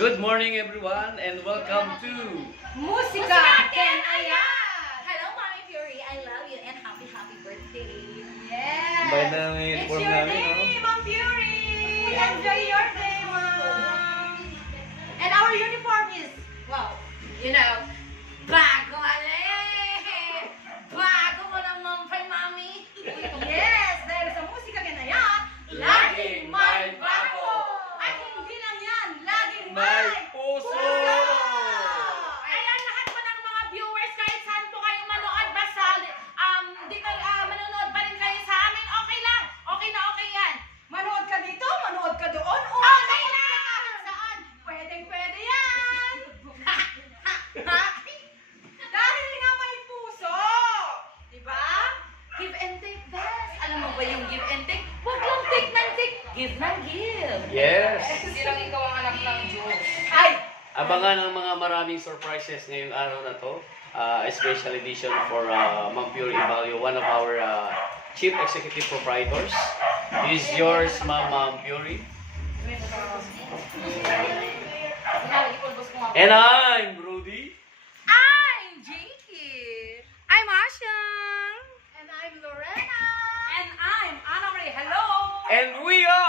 Good morning everyone and welcome to Musika Ken Ayan! Hello, Mommy Fury. I love you and happy birthday. Yes! Bayan na ng It's uniform your namin, day, no? Ma'am Fury! Enjoy your day, Ma'am! And our uniform is, wow, You know, bago ale! Bago mo naman kay Mommy. yes! Dahil sa Musika Ken Ayan, laging may bago! At hindi lang yan, laging may puso! Ayan, lahat po ng mga viewers, kahit saan po kayong manood, basta dito, manonood pa rin kayo sa amin, okay lang. Okay na okay yan. Manood ka dito, manood ka doon, o Okay manood lang. ka kahit saan. Pwede yan! Dahil nga may puso! Diba? Give and take, best. Alam mo ba yung give and take? Huwag lang take ng take. Give ng give. Yes! Hindi lang ikaw ang anak ng Diyos. Ay! Abangan ang mga maraming surprises ngayong araw na to. A special edition for Ma'am Pure Ibalio, one of our Chief Executive Proprietors. This is yours, Ma'am Pure. And I'm Rudy. I'm Jakey. I'm Ashang. And I'm Lorena! And I'm Anna Marie. Hello. And we are